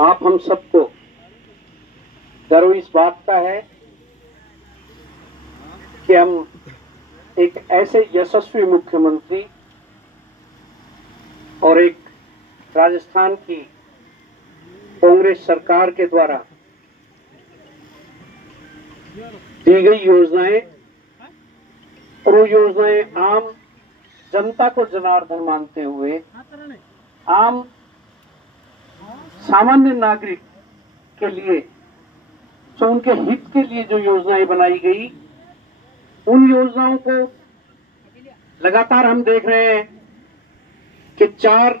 आप हम सबको गर्व इस बात का है कि हम एक ऐसे यशस्वी मुख्यमंत्री और एक राजस्थान की कांग्रेस सरकार के द्वारा दी गई योजनाएं और वो योजनाएं आम जनता को जनार्दन मानते हुए आम सामान्य नागरिक के लिए जो उनके हित के लिए जो योजनाएं बनाई गई, उन योजनाओं को लगातार हम देख रहे हैं कि 4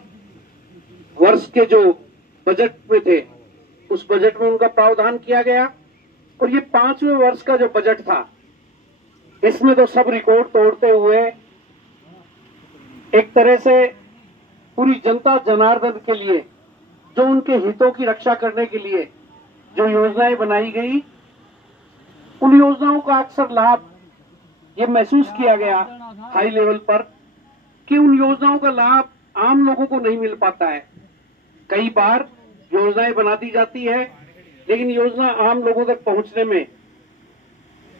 वर्ष के जो बजट में थे उस बजट में उनका प्रावधान किया गया और ये 5वें वर्ष का जो बजट था इसमें तो सब रिकॉर्ड तोड़ते हुए एक तरह से पूरी जनता जनार्दन के लिए जो उनके हितों की रक्षा करने के लिए जो योजनाएं बनाई गई, उन योजनाओं का अक्सर लाभ ये महसूस किया गया हाई लेवल पर कि उन योजनाओं का लाभ आम लोगों को नहीं मिल पाता है। कई बार योजनाएं बना दी जाती है लेकिन योजना आम लोगों तक पहुंचने में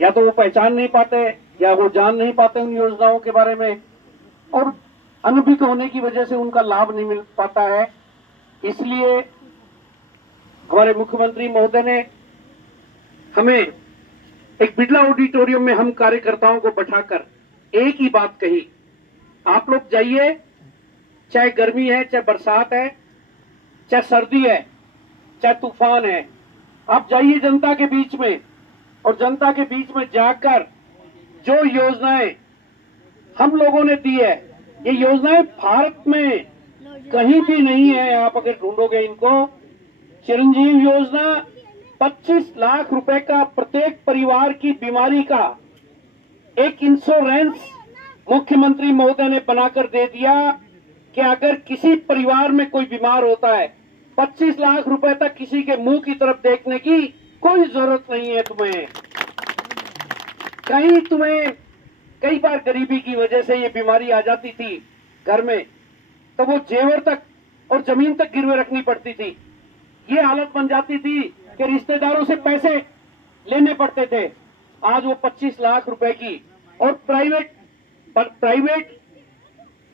या तो वो पहचान नहीं पाते या वो जान नहीं पाते उन योजनाओं के बारे में, और अनभिज्ञ होने की वजह से उनका लाभ नहीं मिल पाता है। इसलिए हमारे मुख्यमंत्री महोदय ने हमें एक बिरला ऑडिटोरियम में हम कार्यकर्ताओं को बैठाकर एक ही बात कही, आप लोग जाइए, चाहे गर्मी है, चाहे बरसात है, चाहे सर्दी है, चाहे तूफान है, आप जाइए जनता के बीच में और जनता के बीच में जाकर जो योजनाएं हम लोगों ने दी है, ये योजनाएं भारत में कहीं भी नहीं है। आप अगर ढूंढोगे इनको, चिरंजीव योजना 25 लाख रुपए का प्रत्येक परिवार की बीमारी का एक इंश्योरेंस मुख्यमंत्री महोदय ने बनाकर दे दिया कि अगर किसी परिवार में कोई बीमार होता है 25 लाख रुपए तक किसी के मुंह की तरफ देखने की कोई जरूरत नहीं है तुम्हें। तुम्हें कई बार गरीबी की वजह से ये बीमारी आ जाती थी घर में, तो वो जेवर तक और जमीन तक गिरवे रखनी पड़ती थी। ये हालत बन जाती थी कि रिश्तेदारों से पैसे लेने पड़ते थे। आज वो 25 लाख रुपए की, और प्राइवेट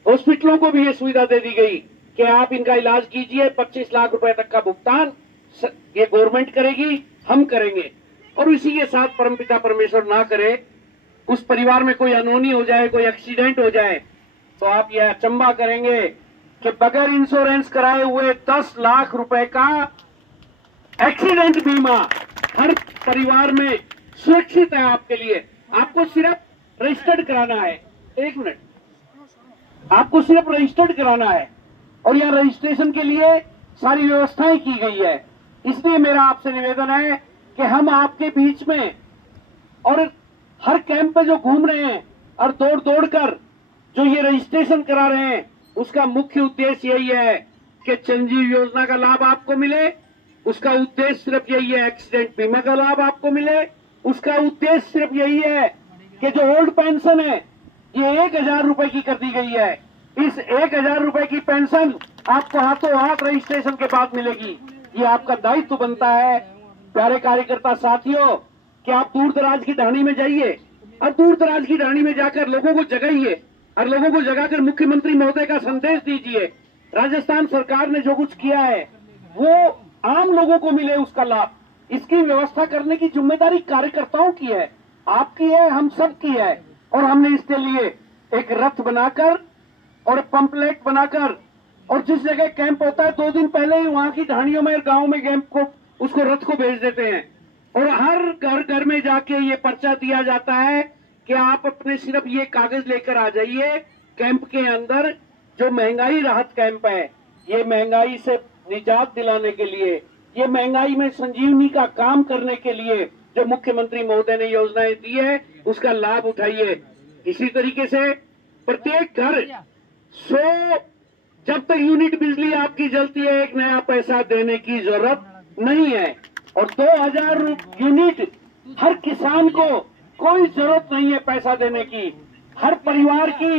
हॉस्पिटलों को भी ये सुविधा दे दी गई कि आप इनका इलाज कीजिए, 25 लाख रुपए तक का भुगतान ये गवर्नमेंट करेगी, हम करेंगे। और इसी के साथ परमपिता परमेश्वर ना करे उस परिवार में कोई अनहोनी हो जाए, कोई एक्सीडेंट हो जाए, तो आप ये अचंभा करेंगे कि बगैर इंश्योरेंस कराए हुए 10 लाख रुपए का एक्सीडेंट बीमा हर परिवार में सुरक्षित है आपके लिए। आपको सिर्फ रजिस्टर्ड कराना है, 1 मिनट, आपको सिर्फ रजिस्टर्ड कराना है और यह रजिस्ट्रेशन के लिए सारी व्यवस्थाएं की गई है। इसलिए मेरा आपसे निवेदन है कि हम आपके बीच में और हर कैंप पे जो घूम रहे हैं और दौड़ दौड़ कर जो ये रजिस्ट्रेशन करा रहे हैं, उसका मुख्य उद्देश्य यही है कि चिरंजीव योजना का लाभ आपको मिले। उसका उद्देश्य सिर्फ यही है एक्सीडेंट बीमा का लाभ आपको मिले। उसका उद्देश्य सिर्फ यही है कि जो ओल्ड पेंशन है ये 1000 रुपए की कर दी गई है। इस 1000 रुपए की पेंशन आपको हाथों हाथ रजिस्ट्रेशन के बाद मिलेगी। ये आपका दायित्व बनता है प्यारे कार्यकर्ता साथियों कि आप दूर दराज की ढाणी में जाइए और दूर दराज की ढाणी में जाकर लोगों को जगाइए और लोगों को जगाकर मुख्यमंत्री महोदय का संदेश दीजिए। राजस्थान सरकार ने जो कुछ किया है वो आम लोगों को मिले उसका लाभ, इसकी व्यवस्था करने की जिम्मेदारी कार्यकर्ताओं की है, आपकी है, हम सब की है। और हमने इसके लिए एक रथ बनाकर और पंपलेट बनाकर और जिस जगह कैंप होता है 2 दिन पहले ही वहां की ढाणियों में गांव में कैंप को उसको रथ को भेज देते हैं और हर घर घर में जाके ये पर्चा दिया जाता है कि आप अपने सिर्फ ये कागज लेकर आ जाइए। कैंप के अंदर जो महंगाई राहत कैंप है, ये महंगाई से निजात दिलाने के लिए, ये महंगाई में संजीवनी का काम करने के लिए जो मुख्यमंत्री महोदय ने योजनाएं दी है उसका लाभ उठाइए। इसी तरीके से प्रत्येक घर 100 जब तक यूनिट बिजली आपकी जलती है 1 नया पैसा देने की जरूरत नहीं है, और 2000 यूनिट हर किसान को कोई जरूरत नहीं है पैसा देने की। हर परिवार की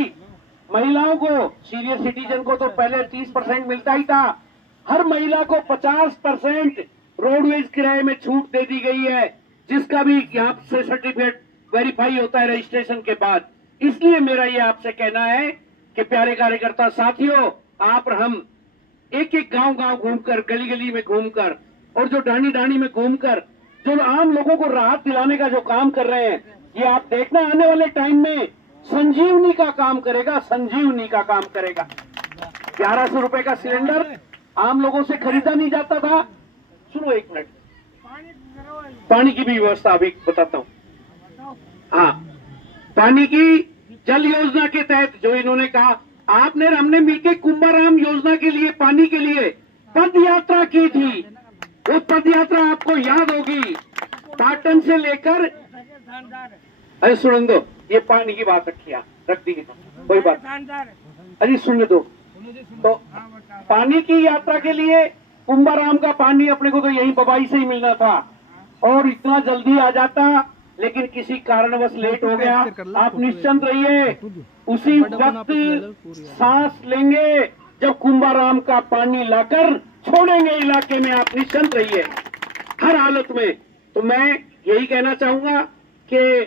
महिलाओं को, सीनियर सिटीजन को तो पहले 30% मिलता ही था, हर महिला को 50% रोडवेज किराए में छूट दे दी गई है, जिसका भी यहाँ से सर्टिफिकेट वेरीफाई होता है रजिस्ट्रेशन के बाद। इसलिए मेरा ये आपसे कहना है कि प्यारे कार्यकर्ता साथियों, आप और हम एक एक गांव गांव घूमकर, गली गली में घूमकर और जो ढाणी ढाणी में घूमकर जो आम लोगों को राहत दिलाने का जो काम कर रहे हैं, ये आप देखना आने वाले टाइम में संजीवनी का काम करेगा, संजीवनी का काम करेगा। 1100 रुपए का सिलेंडर आम लोगों से खरीदा नहीं जाता था। सुनो एक मिनट, पानी की भी व्यवस्था अभी बताता हूं। हाँ, पानी की जल योजना के तहत जो इन्होंने कहा, आपने हमने मिलकर कुंभाराम योजना के लिए, पानी के लिए पद यात्रा की थी। वो पद यात्रा आपको याद होगी, पाटन से लेकर, अरे सुन दो, ये पानी की बात रख दी कोई बात, अरे सुनने दो। तो पानी की यात्रा के लिए कुंभाराम का पानी अपने को तो यही बबाई से ही मिलना था और इतना जल्दी आ जाता, लेकिन किसी कारणवश लेट हो गया। आप निश्चिंत रहिए, उसी वक्त सांस लेंगे जब कुंभाराम का पानी लाकर छोड़ेंगे इलाके में। आप निश्चिंत रहिए हर हालत में। तो मैं यही कहना चाहूंगा कि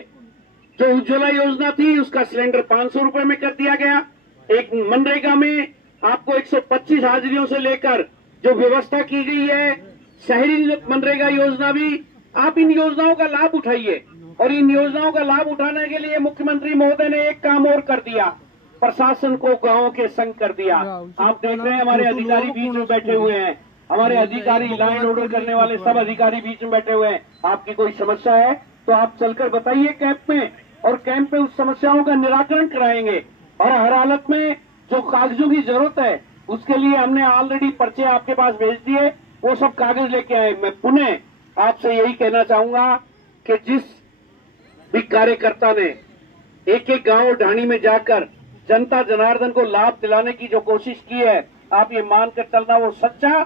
जो उज्ज्वला योजना थी उसका सिलेंडर 500 रुपए में कर दिया गया। एक मनरेगा में आपको 125 हाजिरियों से लेकर जो व्यवस्था की गई है, शहरी मनरेगा योजना भी, आप इन योजनाओं का लाभ उठाइए। और इन योजनाओं का लाभ उठाने के लिए मुख्यमंत्री महोदय ने एक काम और कर दिया, प्रशासन को गांवों के संग कर दिया। आप देख रहे हैं हमारे अधिकारी बीच में बैठे हुए हैं, हमारे अधिकारी लाइन ऑर्डर करने वाले सब अधिकारी बीच में बैठे हुए हैं। आपकी कोई समस्या है तो आप चलकर बताइए कैंप में, और कैंप में उस समस्याओं का निराकरण कराएंगे। और हर हालत में जो कागजों की जरूरत है उसके लिए हमने ऑलरेडी पर्चे आपके पास भेज दिए, वो सब कागज लेके आए। मैं पुनः आपसे यही कहना चाहूंगा कि जिस भी कार्यकर्ता ने एक एक गांव ढाणी में जाकर जनता जनार्दन को लाभ दिलाने की जो कोशिश की है, आप ये मानकर चलना वो सच्चा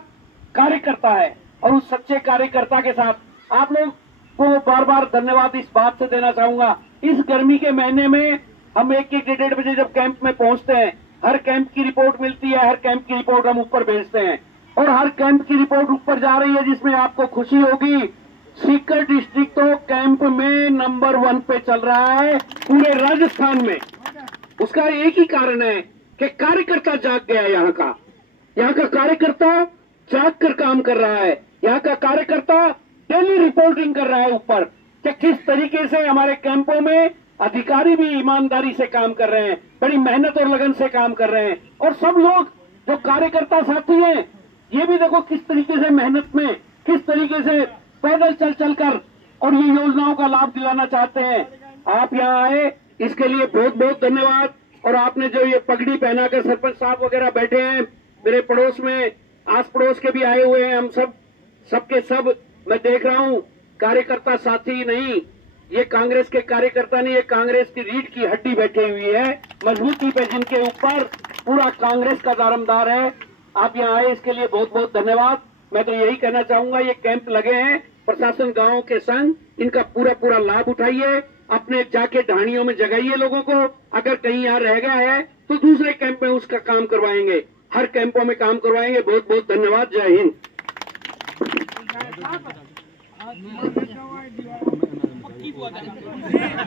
कार्यकर्ता है। और उस सच्चे कार्यकर्ता के साथ आप लोग को बार बार धन्यवाद इस बात से देना चाहूंगा। इस गर्मी के महीने में हम एक 1-1.5 बजे जब कैंप में पहुंचते हैं, हर कैंप की रिपोर्ट मिलती है, हर कैंप की रिपोर्ट हम ऊपर भेजते हैं और हर कैंप की रिपोर्ट ऊपर जा रही है, जिसमें आपको खुशी होगी सीकर डिस्ट्रिक्ट तो कैंप में नंबर 1 पे चल रहा है पूरे राजस्थान में। उसका एक ही कारण है कि कार्यकर्ता जाग गया। यहाँ का कार्यकर्ता जाग कर काम कर रहा है। यहाँ का कार्यकर्ता डेली रिपोर्टिंग कर रहा है ऊपर कि किस तरीके से हमारे कैंपों में अधिकारी भी ईमानदारी से काम कर रहे हैं, बड़ी मेहनत और लगन से काम कर रहे हैं। और सब लोग जो कार्यकर्ता साथी हैं, ये भी देखो किस तरीके से मेहनत में, किस तरीके से पैदल चल कर और ये योजनाओं का लाभ दिलाना चाहते हैं। आप यहाँ आए, इसके लिए बहुत बहुत धन्यवाद। और आपने जो ये पगड़ी पहनाकर सरपंच साहब वगैरह बैठे हैं, मेरे पड़ोस में आस पड़ोस के भी आए हुए हैं, हम सबके सब मैं देख रहा हूँ कार्यकर्ता साथी नहीं, ये कांग्रेस के कार्यकर्ता नहीं, ये कांग्रेस की रीढ़ की हड्डी बैठी हुई है मजबूती पे, जिनके ऊपर पूरा कांग्रेस का दारोमदार है। आप यहाँ आए इसके लिए बहुत बहुत धन्यवाद। मैं तो यही कहना चाहूंगा, ये कैंप लगे हैं, प्रशासन गांव के संग इनका पूरा लाभ उठाइए, अपने जाके ढाणियों में जगाइए लोगों को। अगर कहीं यहाँ रह गया है तो दूसरे कैंप में उसका काम करवाएंगे, हर कैंपों में काम करवाएंगे। बहुत बहुत धन्यवाद। जय हिंद।